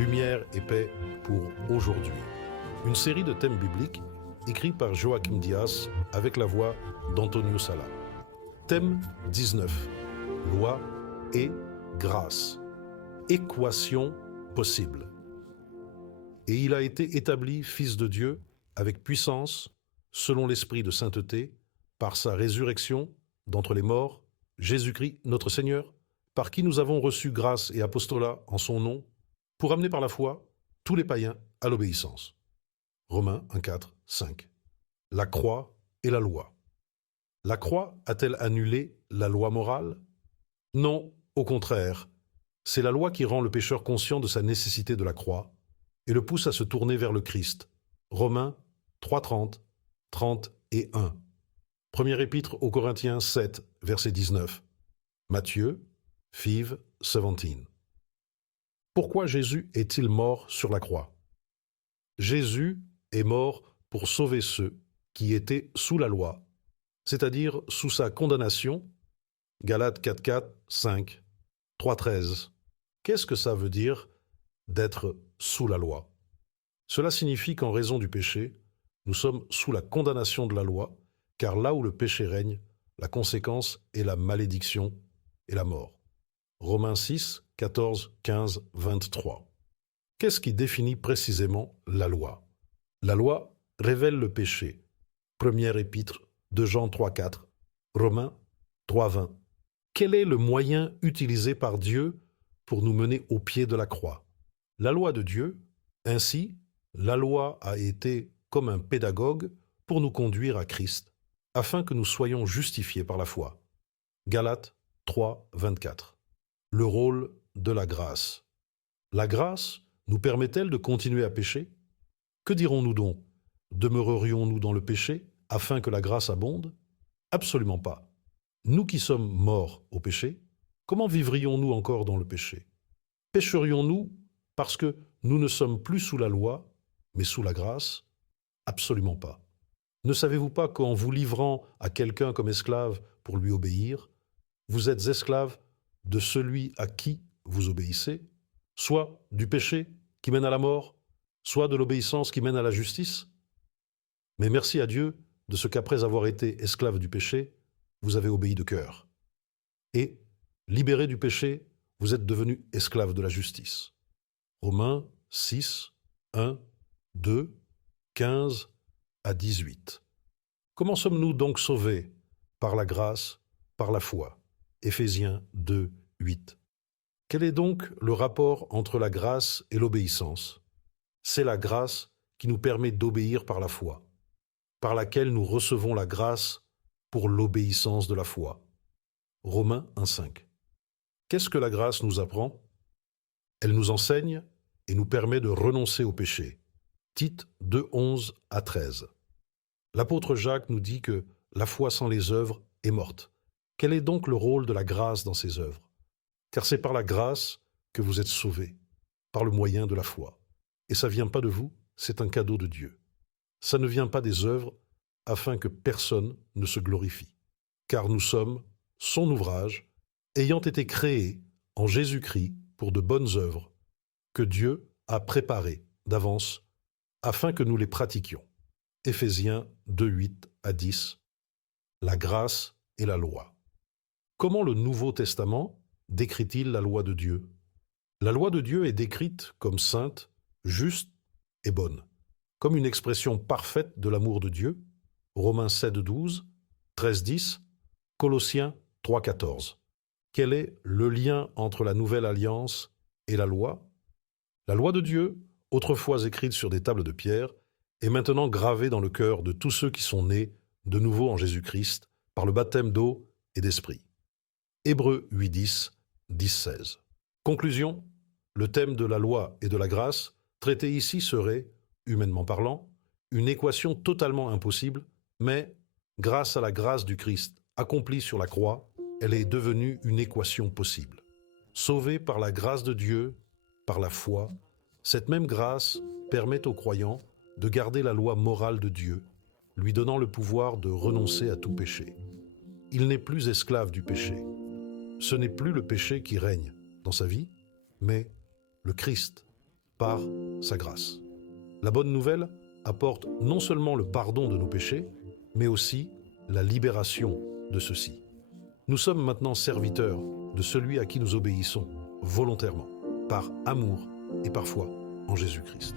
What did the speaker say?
Lumière et paix pour aujourd'hui. Une série de thèmes bibliques écrits par Joachim Dias avec la voix d'Antonio Sala. Thème 19. Loi et grâce. Équation possible. Et il a été établi Fils de Dieu avec puissance, selon l'esprit de sainteté, par sa résurrection d'entre les morts, Jésus-Christ notre Seigneur, par qui nous avons reçu grâce et apostolat en son nom, pour amener par la foi tous les païens à l'obéissance. Romains 1, 4, 5. La croix et la loi. La croix a-t-elle annulé la loi morale? Non, au contraire. C'est la loi qui rend le pécheur conscient de sa nécessité de la croix et le pousse à se tourner vers le Christ. Romains 3, 30, 30 et 1. Première épître aux Corinthiens 7, verset 19. Matthieu 5, 17. Pourquoi Jésus est-il mort sur la croix? Jésus est mort pour sauver ceux qui étaient sous la loi, c'est-à-dire sous sa condamnation. Galates 4, 4, 5, 3, 13. Qu'est-ce que ça veut dire d'être sous la loi? Cela signifie qu'en raison du péché, nous sommes sous la condamnation de la loi, car là où le péché règne, la conséquence est la malédiction et la mort. Romains 6, 14, 15, 23. Qu'est-ce qui définit précisément la loi? La loi révèle le péché. Première épître de Jean 3, 4, Romains 3, 20. Quel est le moyen utilisé par Dieu pour nous mener au pied de la croix? La loi de Dieu. Ainsi, la loi a été comme un pédagogue pour nous conduire à Christ, afin que nous soyons justifiés par la foi. Galates 3, 24. Le rôle de la grâce. La grâce nous permet-elle de continuer à pécher? Que dirons-nous donc? Demeurerions-nous dans le péché afin que la grâce abonde? Absolument pas. Nous qui sommes morts au péché, comment vivrions-nous encore dans le péché? Pécherions-nous parce que nous ne sommes plus sous la loi, mais sous la grâce? Absolument pas. Ne savez-vous pas qu'en vous livrant à quelqu'un comme esclave pour lui obéir, vous êtes esclave de celui à qui vous obéissez, soit du péché qui mène à la mort, soit de l'obéissance qui mène à la justice? Mais merci à Dieu de ce qu'après avoir été esclave du péché, vous avez obéi de cœur. Et, libéré du péché, vous êtes devenu esclave de la justice. Romains 6, 1, 2, 15 à 18. Comment sommes-nous donc sauvés? Par la grâce, par la foi. Éphésiens 2, 8. Quel est donc le rapport entre la grâce et l'obéissance? C'est la grâce qui nous permet d'obéir par la foi, par laquelle nous recevons la grâce pour l'obéissance de la foi. Romains 1, 5. Qu'est-ce que la grâce nous apprend? Elle nous enseigne et nous permet de renoncer au péché. Tite 2, 11 à 13. L'apôtre Jacques nous dit que la foi sans les œuvres est morte. Quel est donc le rôle de la grâce dans ces œuvres? Car c'est par la grâce que vous êtes sauvés, par le moyen de la foi. Et ça ne vient pas de vous, c'est un cadeau de Dieu. Ça ne vient pas des œuvres, afin que personne ne se glorifie. Car nous sommes son ouvrage, ayant été créés en Jésus-Christ pour de bonnes œuvres, que Dieu a préparées d'avance, afin que nous les pratiquions. Éphésiens 2, 8 à 10. La grâce et la loi. Comment le Nouveau Testament décrit-il la loi de Dieu? La loi de Dieu est décrite comme sainte, juste et bonne, comme une expression parfaite de l'amour de Dieu. Romains 7, 12, 13, 10, Colossiens 3, 14. Quel est le lien entre la nouvelle alliance et la loi? La loi de Dieu, autrefois écrite sur des tables de pierre, est maintenant gravée dans le cœur de tous ceux qui sont nés de nouveau en Jésus-Christ par le baptême d'eau et d'esprit. Hébreux 8, 10, 10, 16. Conclusion, le thème de la loi et de la grâce traité ici serait, humainement parlant, une équation totalement impossible, mais grâce à la grâce du Christ accomplie sur la croix, elle est devenue une équation possible. Sauvée par la grâce de Dieu, par la foi, cette même grâce permet aux croyants de garder la loi morale de Dieu, lui donnant le pouvoir de renoncer à tout péché. Il n'est plus esclave du péché. Ce n'est plus le péché qui règne dans sa vie, mais le Christ. par sa grâce. La bonne nouvelle apporte non seulement le pardon de nos péchés, mais aussi la libération de ceux-ci. Nous sommes maintenant serviteurs de celui à qui nous obéissons volontairement, par amour et par foi en Jésus-Christ.